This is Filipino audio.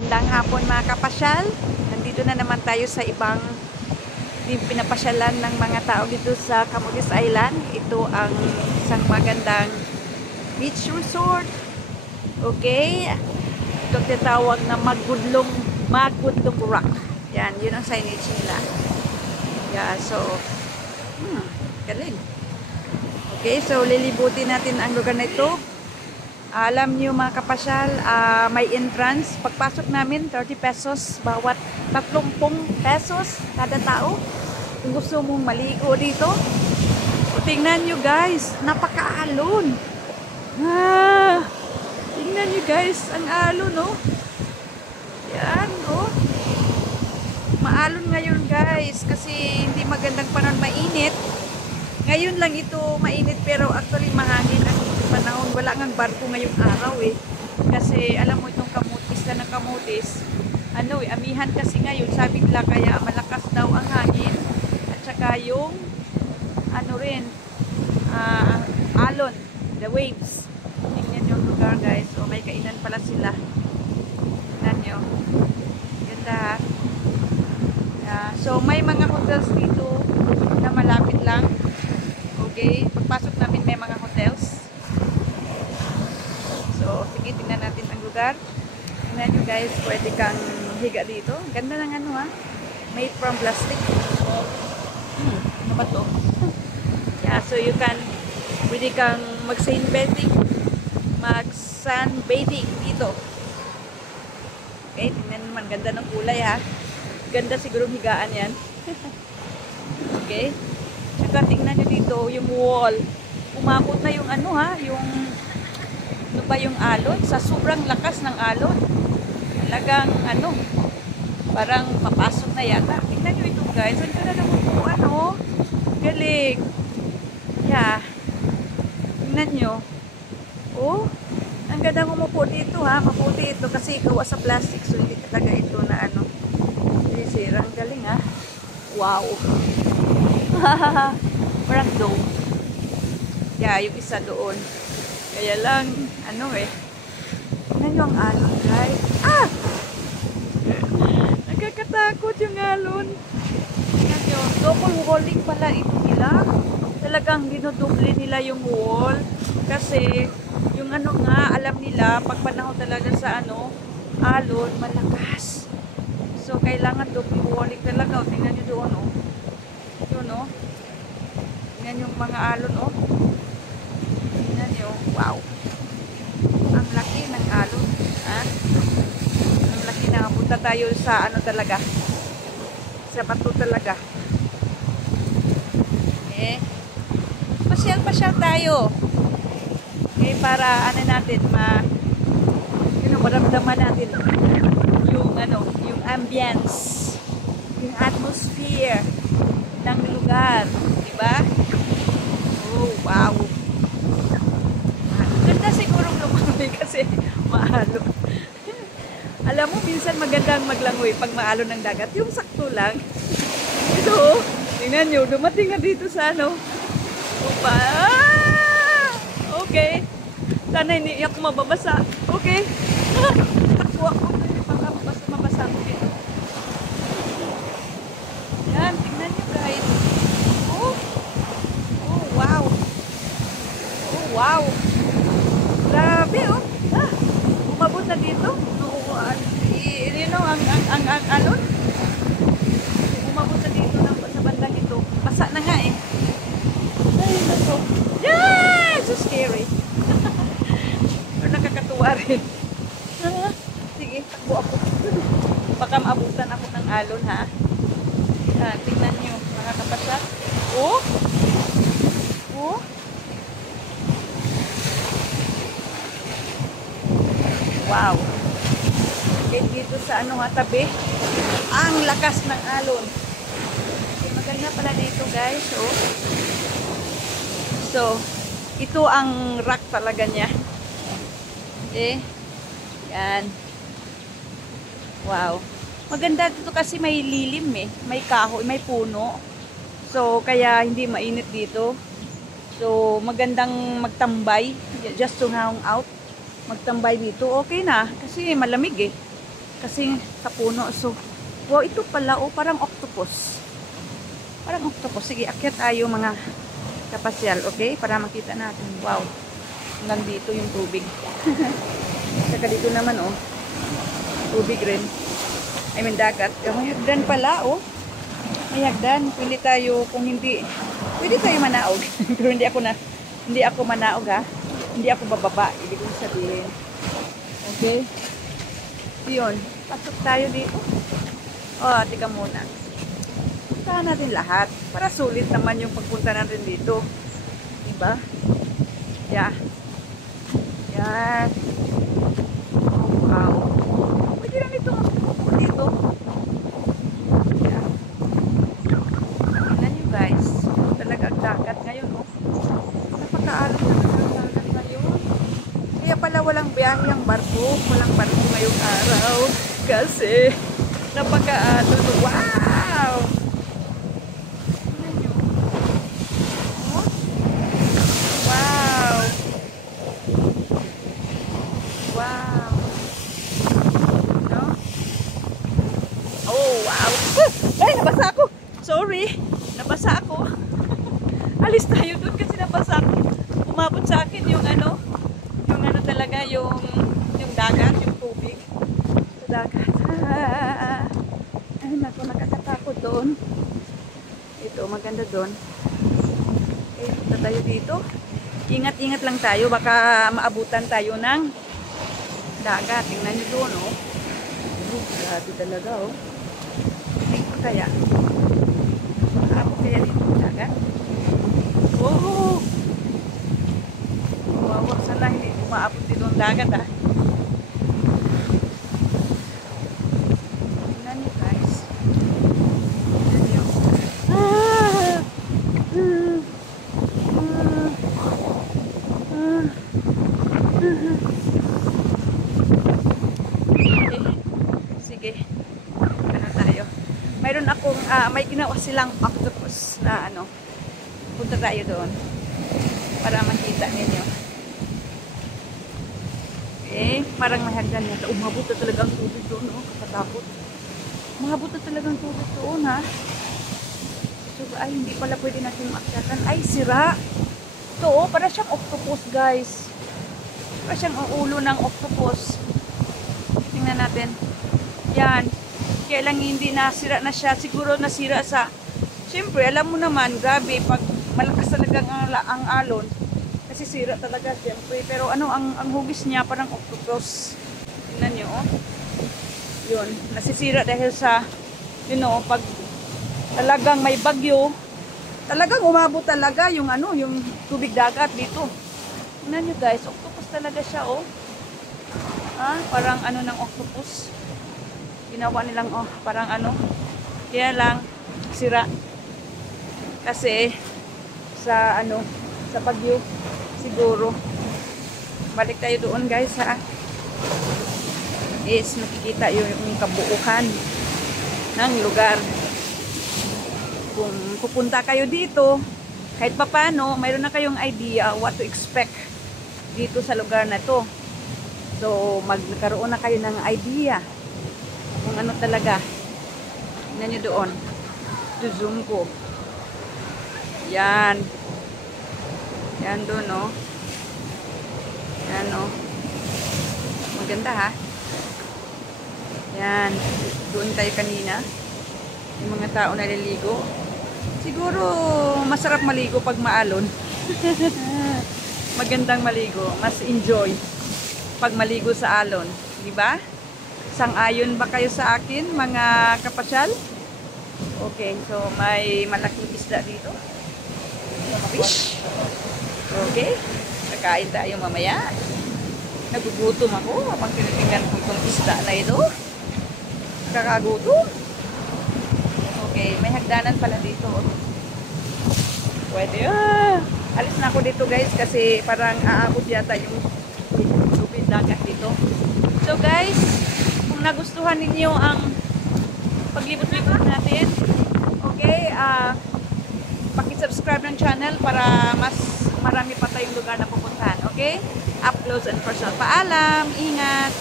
Magandang hapon mga kapasyal. Nandito na naman tayo sa ibang pinapasyalan ng mga tao dito sa Camotes Island. Ito ang isang magandang beach resort. Okay? Ito tinatawag na Magudlong Rock. Yan, yun ang signage nila. Yeah, so, galing. Okay, so lilibutin natin ang lugar na ito. Alam niyo mga kapasyal, may entrance. Pagpasok namin, 30 pesos bawat 30 pesos kada tao. Kung gusto mong maligo dito, tingnan nyo guys, napakaalon. Tingnan nyo guys, ang alon, no? Yan, oh. Maalon ngayon guys, kasi hindi magandang panahon, mainit. Ngayon lang ito mainit, pero actually mahangin ang panahon. Wala ngang barko ngayong araw eh. Kasi alam mo itong Camotes na ng Camotes, amihan kasi ngayon, sabi nila kaya malakas daw ang hangin. At saka yung alon, the waves. Tingnan yung lugar guys. So may kainan pala sila. Tingnan nyo. Ganda ha. So may mga hotels dito na malapit lang. Okay, pagpasok namin may mga hotels. So, sige, tingnan natin ang lugar. Tingnan nyo guys, pwede kang higa dito. Ganda ng made from plastic. Ano ba to? Yeah, so you can, pwede kang mag-sunbathing dito. Okay, tingnan naman, ganda ng kulay ha. Ganda siguro higaan yan. Okay. Saka tingnan nyo dito yung wall. Umabot na yung yung alon. Sa sobrang lakas ng alon. Talagang parang papasok na yata. Tingnan nyo ito guys. Ang ganda ng upuan, oh. Galing. Yeah. Tingnan nyo. Oh. Ang ganda ng umupo dito ha. Maputi ito kasi gawa sa plastic. So hindi talaga ito na hindi sira. Ang galing ha. Wow. Parang dome. Yeah, yung isa doon. Kaya lang, tingnan nyo ang alon, guys. Nagkakatakot yung alon. Tingnan nyo, double walling pala ito nila. Talagang dinodoble nila yung wall. Kasi, yung alam nila, pag panahon talaga sa alon, malakas. So, kailangan double walling talaga. Tingnan nyo doon, oh. Yun, oh. Tingnan yung mga alon, oh. Tingnan nyo. Wow. Ang laki ng alon. Ha? Ang laki na. Punta tayo sa talaga. Sa bato talaga. Okay. Pasyal tayo. Okay, para natin maramdaman natin yung ambience, yung atmosphere ng lugar, diba? Oh, wow. Ganda sigurong lumangoy kasi maalon. Alam mo, minsan magandang maglangoy pag maalon ng dagat. Yung sakto lang. Ito, tingnan nyo, dumating na dito sa Opa. Okay. Sana hindi ako mababasa. Okay. Takbo ako. Mabasa ako dito. Yan, tingnan nyo guys. Oh, wow. Oh, wow. Grabe, oh. Umabot na dito. Ang alon. Umabot na dito sa bandang ito. Basa na nga eh. Ay, ito. Yeah! So scary. Pero nakakatuwa rin. Sige, takbo ako. Baka maabutan ako ng alon, ha? Tingnan nyo, mga kapasyal. Oh! Oh! Wow! Okay, dito sa tabi, ang lakas ng alon. Okay, maganda pala dito guys, oh. So, ito ang rock talaga niya. Okay? Yan. Wow. Maganda dito kasi may lilim eh. May kahoy, may puno. So, kaya hindi mainit dito. So, magandang magtambay. Just to hang out. Magtambay dito. Okay na. Kasi malamig eh. Kasi sa puno. So, wow, ito pala, oh, parang octopus. Parang octopus. Sige, akyat tayo mga kapasyal, okay? Para makita natin. Wow. Hanggang dito yung tubig. Saka dito naman, oh. Tubig rin. I mean, dagat. May hagdan pala, oh. May hagdan. Pwede tayo, kung hindi, pwede tayo manaog. Pero hindi ako manaog, ha. Hindi ako bababa. Ibig kong sabihin. Okay? Yun. Pasok tayo dito. Oh, tika muna. Puntahan natin lahat. Para sulit naman yung pagpunta natin dito. Diba? Yeah. Yan. Wow. Pwede lang ito magpupo dito. Yeah. Tingnan nyo guys. Talaga ang dagat ngayon, oh. Napakaalam talaga ang dagat ngayon. Kaya pala walang biyahe ang barko. Walang barko ngayong araw. Kasi napakaalam. Wow! Tingnan nyo. Oh. Wow! Wow! No? Oh, wow! Ay, nabasa ako! Sorry! Nabasa ako. Alis tayo dun kasi nabasa ako. Umabot sa akin yung ano talaga, yung dagat, yung tubig. Sa dagat. Ay, naku, nakakatakot doon. Ito, maganda doon. Okay, punta tayo dito. Ingat-ingat lang tayo, baka maabutan tayo ng dagat. Tingnan nyo doon, oh. Grabe talaga, oh. Dito kaya. Maabot kaya dito ng dagat. Oh! Wawak sana hindi maabot dito ng dagat, ah. Tingnan nyo, guys. Tingnan nyo. Sige. Ano tayo? Mayroon akong, may ginawa silang octopus na ano. Punta tayo doon. Para makita ninyo. Okay. Parang may hagdan nito. Umabot na talaga ang tubig doon, oh. Kakatakot. Umabot na talaga ang tubig doon, ha. So, ay, hindi pala pwede natin maakyatan. Ay, sira. Ito, oh. Para siyang octopus, guys. Para siyang ulo ng octopus. Tingnan natin. Yan. Kaya lang hindi nasira na siya. Siguro nasira sa... Siyempre, alam mo naman, grabe, pag malakas talaga ang alon, kasi sira talaga, siyempre. Pero ano, ang hugis niya, parang octopus. Tingnan nyo, oh. Yun. Nasisira dahil sa, you know, pag talagang may bagyo, talagang umabot talaga yung ano, yung tubig dagat dito. Tingnan nyo guys, octopus talaga siya, oh. Parang ano ng octopus. Ginawa nilang, oh, parang ano. Kaya lang, sira. Kasi, sa ano, sa bagyo, siguro. Balik tayo doon guys, ha. Is, makikita yung kabuuhan ng lugar. Kung pupunta kayo dito, kahit papano, mayroon na kayong idea what to expect dito sa lugar na to. So, magkaroon na kayo ng idea kung ano talaga. Tingnan nyo doon. Zoom ko. Yan. Yan doon, no. Yan, no. Maganda, ha. Yan. Doon tayo kanina. Yung mga tao naliligo. Siguro, masarap maligo pag maalon. Magandang maligo. Mas enjoy pag maligo sa alon. Diba? Sang-ayon ba kayo sa akin, mga kapasyal? Okay, so may malaking isda dito. Fish. Okay. Kakain tayo mamaya. Nagugutom ako habang tinitingnan ko itong isda na ito. Kakagutom. Okay, may hagdanan pala dito. Pwede. Alis na ako dito guys kasi parang aabot yata yung lupit dagat dito. So guys, kung nagustuhan ninyo ang paglibot-libot natin, okay, paki-subscribe ng channel para mas marami pa tayong lugar na pupuntahan. Okay? Up close and personal. Paalam. Ingat.